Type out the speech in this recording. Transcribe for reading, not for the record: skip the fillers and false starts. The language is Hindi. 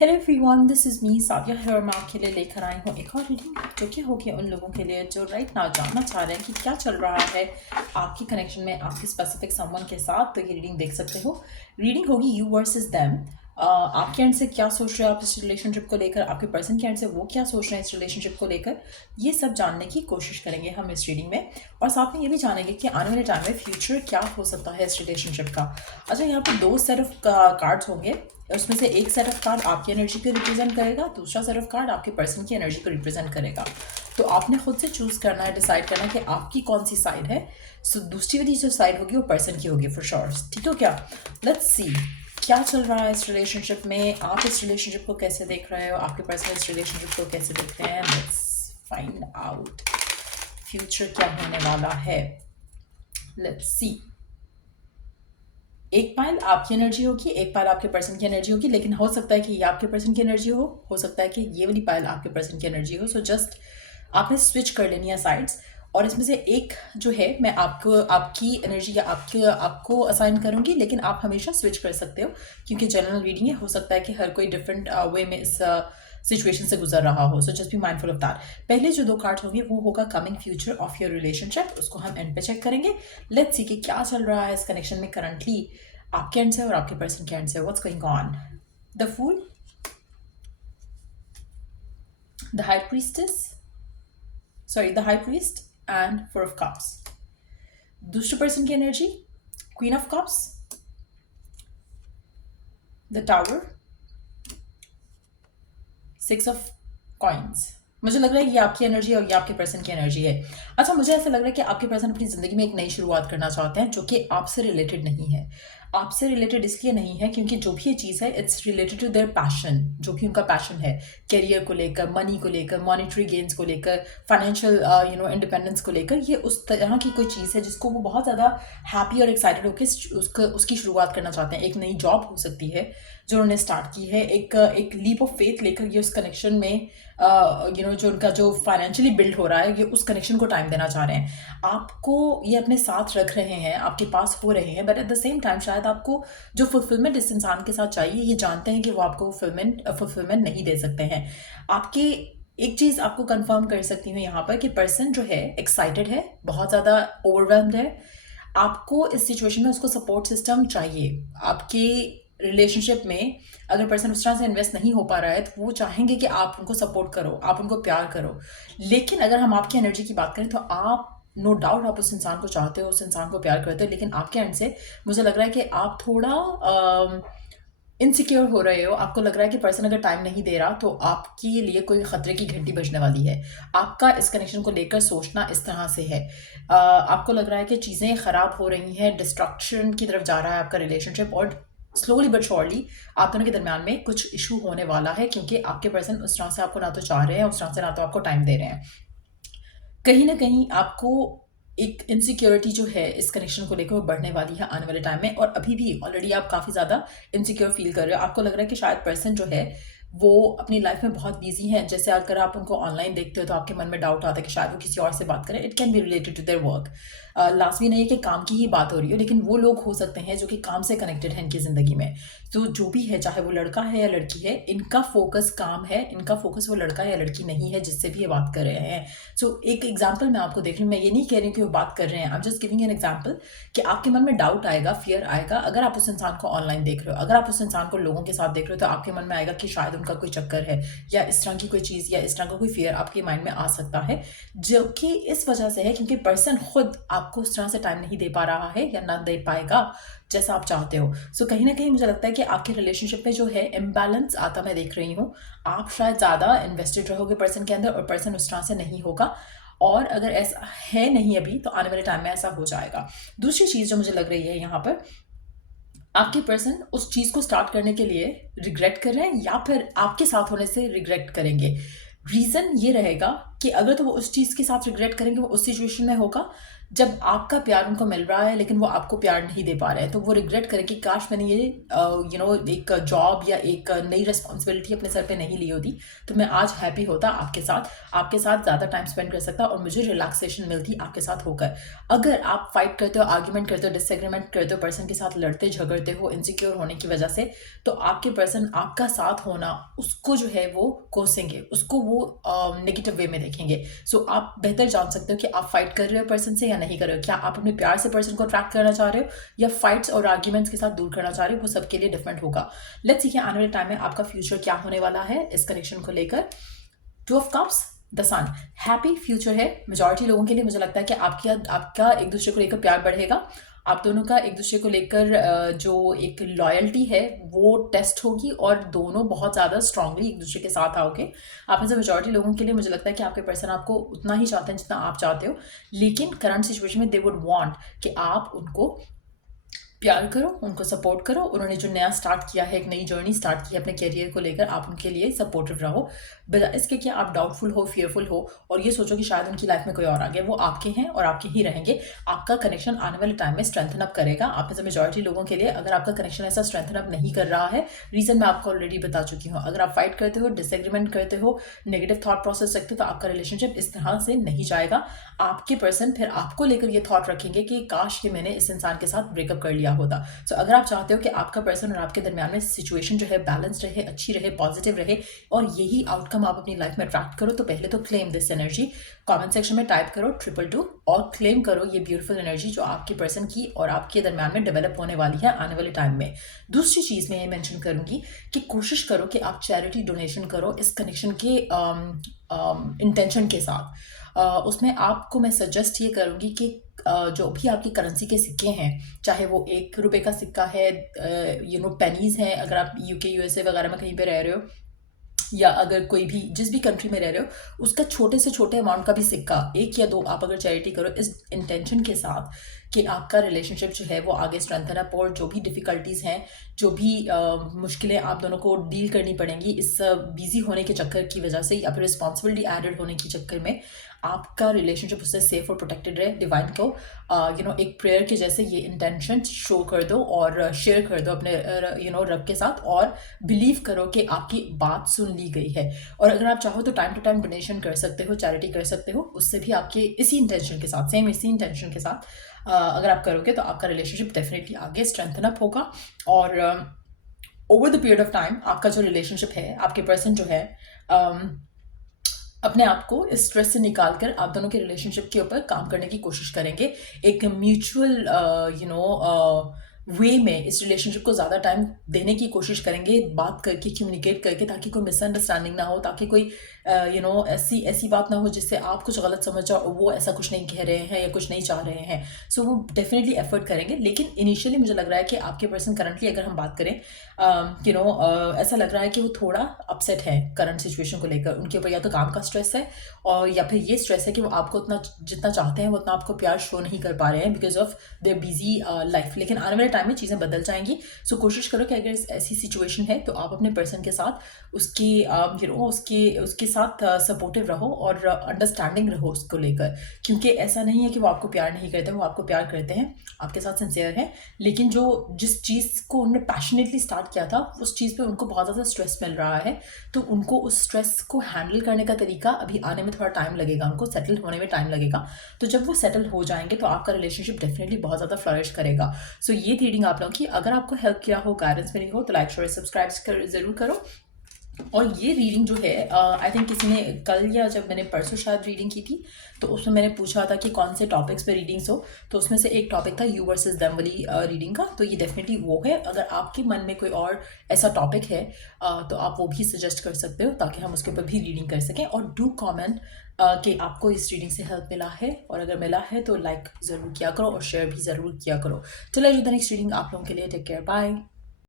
Hello everyone, this is me Sadia है और मैं आपके लिए लेकर आई हूँ एक और रीडिंग जो कि होगी उन लोगों के लिए जो राइट नाउ जानना चाह रहे हैं कि क्या चल रहा है आपकी कनेक्शन में आपके स्पेसिफिक समवन के साथ। तो ये रीडिंग देख सकते हो। रीडिंग होगी यू वर्सेस देम। आपके एंड से क्या सोच रहे हो आप इस रिलेशनशिप को लेकर, आपके पर्सन के एंड से वो क्या सोच रहे हैं इस रिलेशनशिप को लेकर, ये सब जानने की कोशिश करेंगे हम इस रीडिंग में। और साथ में ये भी जानेंगे कि आने वाले टाइम में फ्यूचर क्या हो सकता है इस रिलेशनशिप का। अच्छा, यहाँ पे दो सेट ऑफ कार्ड्स होंगे। उसमें से एक सेट ऑफ कार्ड आपकी एनर्जी को रिप्रेजेंट करेगा, दूसरा सेट ऑफ कार्ड आपके पर्सन की एनर्जी को रिप्रेजेंट करेगा। तो आपने खुद से चूज करना है, डिसाइड करना है कि आपकी कौन सी साइड है। सो दूसरी वाली जो साइड होगी वो पर्सन की होगी फॉर श्योर। ठीक हो क्या? लेट्स सी क्या चल रहा है इस रिलेशनशिप में, आप इस रिलेशनशिप को कैसे देख रहे हो, आपके पर्सन इस रिलेशनशिप को कैसे देख रहे हैं। लेट्स फाइंड आउट फ्यूचर क्या होने वाला है। Let's see. एक पाइल आपकी एनर्जी होगी, एक पाइल आपके पर्सन की एनर्जी होगी, लेकिन हो सकता है कि ये आपके पर्सन की एनर्जी हो सकता है कि ये वाली पाइल आपके पर्सन की एनर्जी हो। सो जस्ट आपने स्विच कर लेनी है साइड्स। और इसमें से एक जो है मैं आपको आपकी एनर्जी या आपको असाइन करूंगी, लेकिन आप हमेशा स्विच कर सकते हो क्योंकि जनरल रीडिंग है। हो सकता है कि हर कोई डिफरेंट वे में इस सिचुएशन से गुजर रहा हो। So just be mindful of that. पहले जो दो कार्ड होंगे वो होगा coming future of your relationship, उसको हम एंड पे चेक करेंगे। लेट्स सी कि क्या चल रहा है इस कनेक्शन में करंटली आपके एंड से और आपके पर्सन के एंड से। What's going on? The fool, the high priestess, sorry the high priest and four of cups. दूसरे पर्सन की energy queen of cups, the tower, six of coins. मुझे लग रहा है ये आपकी एनर्जी और ये आपके पर्सन की एनर्जी है। अच्छा, मुझे ऐसा लग रहा है कि आपके पर्सन अपनी ज़िंदगी में एक नई शुरुआत करना चाहते हैं जो कि आपसे रिलेटेड नहीं है। आपसे रिलेटेड इसलिए नहीं है क्योंकि जो भी ये चीज़ है it's related to their passion. जो भी उनका पैशन है, करियर को लेकर, मनी को लेकर, मॉनिटरी गेन्स को लेकर, फाइनेंशियल इंडिपेंडेंस को लेकर, ये उस तरह की कोई चीज़ है जिसको वो बहुत ज़्यादा हैप्पी और एक्साइटेड होकर उसकी शुरुआत करना चाहते हैं। एक नई जॉब हो सकती है जो उन्होंने स्टार्ट की है, एक लीप ऑफ फेथ लेकर ये उस कनेक्शन में जो उनका जो फाइनेंशियली बिल्ड हो रहा है, ये उस कनेक्शन को टाइम देना चाह रहे हैं। आपको ये अपने साथ रख रहे हैं, आपके पास हो रहे हैं, but at the same time शायद आपको जो फुलफिलमेंट इस इंसान के साथ चाहिए, ये जानते हैं कि वो आपको फुलफिलमेंट नहीं दे सकते हैं। आपकी एक चीज़ आपको कंफर्म कर सकती हूँ यहाँ पर कि पर्सन जो है एक्साइटेड है, बहुत ज़्यादा ओवरवेल्म्ड है। आपको इस सिचुएशन में उसको सपोर्ट सिस्टम चाहिए। आपके रिलेशनशिप में अगर पर्सन उस तरह से इन्वेस्ट नहीं हो पा रहा है तो वो चाहेंगे कि आप उनको सपोर्ट करो, आप उनको प्यार करो। लेकिन अगर हम आपकी एनर्जी की बात करें तो आप नो डाउट आप उस इंसान को चाहते हो, उस इंसान को प्यार करते हो, लेकिन आपके एंड से मुझे लग रहा है कि आप थोड़ा इनसिक्योर हो रहे हो। आपको लग रहा है कि पर्सन अगर टाइम नहीं दे रहा तो आपके लिए कोई खतरे की घंटी बजने वाली है। आपका इस कनेक्शन को लेकर सोचना इस तरह से है। आपको लग रहा है कि चीज़ें ख़राब हो रही हैं, डिस्ट्रक्शन की तरफ जा रहा है आपका रिलेशनशिप, और स्लोली बट श्योरली आप दोनों के दरमियान में कुछ इशू होने वाला है क्योंकि आपके पर्सन उस तरह से आपको ना तो चाह रहे हैं, उस तरह से ना तो आपको टाइम दे रहे हैं। कहीं ना कहीं आपको एक इनसिक्योरिटी जो है इस कनेक्शन को लेकर वो बढ़ने वाली है आने वाले टाइम में। और अभी भी ऑलरेडी आप काफ़ी ज़्यादा इनसिक्योर फील कर रहे हो। आपको लग रहा है कि शायद पर्सन जो है वो अपनी लाइफ में बहुत बिजी है। जैसे अगर आप उनको ऑनलाइन देखते हो तो आपके मन में डाउट आता है कि शायद वो किसी और से बात करें। It can be related to their work. लाजमी नहीं है कि काम की ही बात हो रही हो, लेकिन वो लोग हो सकते हैं जो कि काम से कनेक्टेड हैं इनकी ज़िंदगी में। तो जो भी है, चाहे वो लड़का है या लड़की है, इनका फोकस काम है, इनका फोकस वो लड़का या लड़की नहीं है जिससे भी ये बात कर रहे हैं। सो एक एग्जाम्पल मैं आपको देख रही हूँ। मैं ये नहीं कह रही हूँ कि वो बात कर रहे हैं, I am just giving an example कि आपके मन में डाउट आएगा, फियर आएगा अगर आप उस इंसान को ऑनलाइन देख रहे हो, अगर आप उस इंसान को लोगों के साथ देख रहे हो तो आपके मन में आएगा कि शायद उनका कोई चक्कर है या इस तरह की कोई चीज़ या इस तरह का कोई फियर आपके माइंड में आ सकता है, जो कि इस वजह से है क्योंकि पर्सन खुद आपको उस तरह से टाइम नहीं दे पा रहा है या ना दे पाएगा जैसा आप चाहते हो। सो कहीं ना कहीं मुझे लगता है कि आपके रिलेशनशिप में जो है इम्बैलेंस आता मैं देख रही हूँ। आप शायद ज़्यादा इन्वेस्टेड रहोगे पर्सन के अंदर और पर्सन उस तरह से नहीं होगा। और अगर ऐसा है नहीं अभी तो आने वाले टाइम में ऐसा हो जाएगा। दूसरी चीज़ जो मुझे लग रही है यहाँ पर, आपके पर्सन उस चीज़ को स्टार्ट करने के लिए रिग्रेट कर रहे हैं या फिर आपके साथ होने से रिग्रेट करेंगे। रीज़न ये रहेगा कि अगर तो वो उस चीज़ के साथ रिग्रेट करेंगे, वो उस सिचुएशन में होगा जब आपका प्यार उनको मिल रहा है लेकिन वो आपको प्यार नहीं दे पा रहे हैं, तो वो रिग्रेट करें कि काश मैंने ये एक जॉब या एक नई रिस्पॉन्सिबिलिटी अपने सर पे नहीं ली होती, तो मैं आज हैप्पी होता आपके साथ ज़्यादा टाइम स्पेंड कर सकता और मुझे रिलैक्सेशन मिलती आपके साथ होकर। अगर आप फाइट करते हो, आर्ग्यूमेंट करते हो, डिसएग्रीमेंट करते हो, पर्सन के साथ लड़ते झगड़ते हो इनसिक्योर होने की वजह से, तो आपके पर्सन आपका साथ होना उसको जो है वो कोसेंगे, उसको वो नेगेटिव वे में देखेंगे। सो आप बेहतर जान सकते हो कि आप फाइट कर रहे हो पर्सन से या नहीं कर रहे हो। क्या आप अपने प्यार से पर्सन को अट्रैक्ट करना चाह रहे हो या फाइट्स और आर्ग्यूमेंट्स के साथ दूर करना चाह रहे हो, वो सबके लिए डिफरेंट होगा। लेट्स सी कि आने वाले टाइम में आपका फ्यूचर क्या होने वाला है इस कनेक्शन को लेकर। Two of cups, the sun, happy future है मेजॉरिटी लोगों के लिए। मुझे लगता है कि आपका एक दूसरे को लेकर प्यार बढ़ेगा, आप दोनों का एक दूसरे को लेकर जो एक लॉयल्टी है वो टेस्ट होगी और दोनों बहुत ज़्यादा स्ट्रांगली एक दूसरे के साथ आओगे। आप में से मेजॉरिटी लोगों के लिए मुझे लगता है कि आपके पर्सन आपको उतना ही चाहते हैं जितना आप चाहते हो, लेकिन करंट सिचुएशन में दे वुड वांट कि आप उनको प्यार करो, उनको सपोर्ट करो। उन्होंने जो नया स्टार्ट किया है, एक नई जर्नी स्टार्ट की है अपने करियर को लेकर, आप उनके लिए सपोर्टिव रहो बजाय इसके कि आप डाउटफुल हो, फियरफुल हो और ये सोचो कि शायद उनकी लाइफ में कोई और आ गया। वो आपके हैं और आपके ही रहेंगे। आपका कनेक्शन आने वाले टाइम में स्ट्रेंथन अप करेगा। आप में से मेजॉरिटी लोगों के लिए अगर आपका कनेक्शन ऐसा स्ट्रेंथन अप नहीं कर रहा है, रीज़न मैं आपको ऑलरेडी बता चुकी हूँ। अगर आप फाइट करते हो, डिसएग्रीमेंट करते हो, नेगेटिव थॉट प्रोसेस रखते हो, तो आपका रिलेशनशिप इस तरह से नहीं जाएगा। आपके पर्सन फिर आपको लेकर ये थॉट रखेंगे कि काश कि मैंने इस इंसान के साथ ब्रेकअप कर लिया होता। सो अगर आप चाहते हो कि आपका पर्सन और आपके दरमियान में सिचुएशन जो है बैलेंस रहे, अच्छी रहे, पॉजिटिव रहे और यही आउटकम आप अपनी लाइफ में अट्रैक्ट करो, तो पहले तो claim this energy. Comment section में टाइप करो 222 और क्लेम करो ये ब्यूटीफुल एनर्जी जो आपके पर्सन की और आपके दरमियान में डेवलप होने वाली है आने वाले टाइम में। दूसरी चीज़ मैं ये मेंशन करूंगी कि कोशिश करो कि आप चैरिटी डोनेशन करो इस कनेक्शन के इंटेंशन के साथ। उसमें आपको मैं सजेस्ट ये करूँगी कि जो भी आपकी करेंसी के सिक्के हैं, चाहे वो ₹1 का सिक्का है, पेनीज़ हैं, अगर आप यूके यूएसए वगैरह में कहीं पे रह रहे हो, या अगर कोई भी जिस भी कंट्री में रह रहे हो उसका छोटे से छोटे अमाउंट का भी सिक्का 1 या 2 आप अगर चैरिटी करो इस इंटेंशन के साथ कि आपका रिलेशनशिप जो है वो आगे स्ट्रेंथन अप और जो भी डिफ़िकल्टीज़ हैं, जो भी मुश्किलें आप दोनों को डील करनी पड़ेंगी इस बिजी होने के चक्कर की वजह से या फिर रिस्पॉन्सिबिलिटी एडेड होने के चक्कर में, आपका रिलेशनशिप उससे सेफ और प्रोटेक्टेड रहे। डिवाइन को एक प्रेयर के जैसे ये इंटेंशन शो कर दो और शेयर कर दो अपने रब के साथ और बिलीव करो कि आपकी बात सुन ली गई है। और अगर आप चाहो तो टाइम टू टाइम डोनेशन कर सकते हो, चैरिटी कर सकते हो, उससे भी आपके इसी इंटेंशन के साथ, सेम इसी इंटेंशन के साथ अगर आप करोगे तो आपका रिलेशनशिप डेफिनेटली आगे स्ट्रेंथन अप होगा। और over the period of time आपका जो रिलेशनशिप है, आपके पर्सन जो है अपने आप को इस स्ट्रेस से निकाल कर आप दोनों के रिलेशनशिप के ऊपर काम करने की कोशिश करेंगे। एक म्यूचुअल वे में इस रिलेशनशिप को ज़्यादा टाइम देने की कोशिश करेंगे, बात करके, कम्युनिकेट करके, ताकि कोई मिसअंडरस्टैंडिंग ना हो, ताकि कोई ऐसी बात ना हो जिससे आप कुछ गलत समझ जाओ और वो ऐसा कुछ नहीं कह रहे हैं या कुछ नहीं चाह रहे हैं। सो वो डेफिनेटली एफर्ट करेंगे, लेकिन इनिशियली मुझे लग रहा है कि आपके पर्सन करंटली अगर हम बात करें ऐसा लग रहा है कि वो थोड़ा अपसेट है करंट सिचुएशन को लेकर। उनके ऊपर या तो काम का स्ट्रेस है और या फिर ये स्ट्रेस है कि वो आपको उतना जितना चाहते हैं वो उतना आपको प्यार शो नहीं कर पा रहे हैं because of their busy life. लेकिन आने वाले टाइम में चीज़ें बदल जाएंगी। सो कोशिश करो कि अगर ऐसी सिचुएशन है तो आप अपने पर्सन के साथ उसके साथ सपोर्टिव रहो और अंडरस्टैंडिंग रहो उसको लेकर, क्योंकि ऐसा नहीं है कि वो आपको प्यार नहीं करते, वो आपको प्यार करते हैं, आपके साथ सिंसियर है, लेकिन जिस चीज़ को उन्होंने पैशनेटली स्टार्ट किया था उस चीज़ पे उनको बहुत ज़्यादा स्ट्रेस मिल रहा है। तो उनको उस स्ट्रेस को हैंडल करने का तरीका अभी आने में थोड़ा टाइम लगेगा, उनको सेटल होने में टाइम लगेगा। तो जब वो सेटल हो जाएंगे तो आपका रिलेशनशिप डेफिनेटली बहुत ज़्यादा फ्लरिश करेगा। सो ये रीडिंग आप लोगों की अगर आपको हेल्प किया हो, गाइडेंस मिली हो, तो लाइक शेयर सब्सक्राइब ज़रूर करो। और ये रीडिंग जो है आई थिंक किसी ने कल या जब मैंने परसों शायद रीडिंग की थी तो उसमें मैंने पूछा था कि कौन से टॉपिक्स पे रीडिंग्स हो, तो उसमें से एक टॉपिक था यू वर्सेस देम वाली रीडिंग का। तो ये डेफिनेटली वो है। अगर आपके मन में कोई और ऐसा टॉपिक है तो आप वो भी सजेस्ट कर सकते हो ताकि हम उसके ऊपर भी रीडिंग कर सकें। और डू कमेंट कि आपको इस रीडिंग से हेल्प मिला है, और अगर मिला है तो लाइक ज़रूर किया करो और शेयर भी ज़रूर किया करो। चलो नेक्स्ट रीडिंग आप लोगों के लिए। Take care, bye.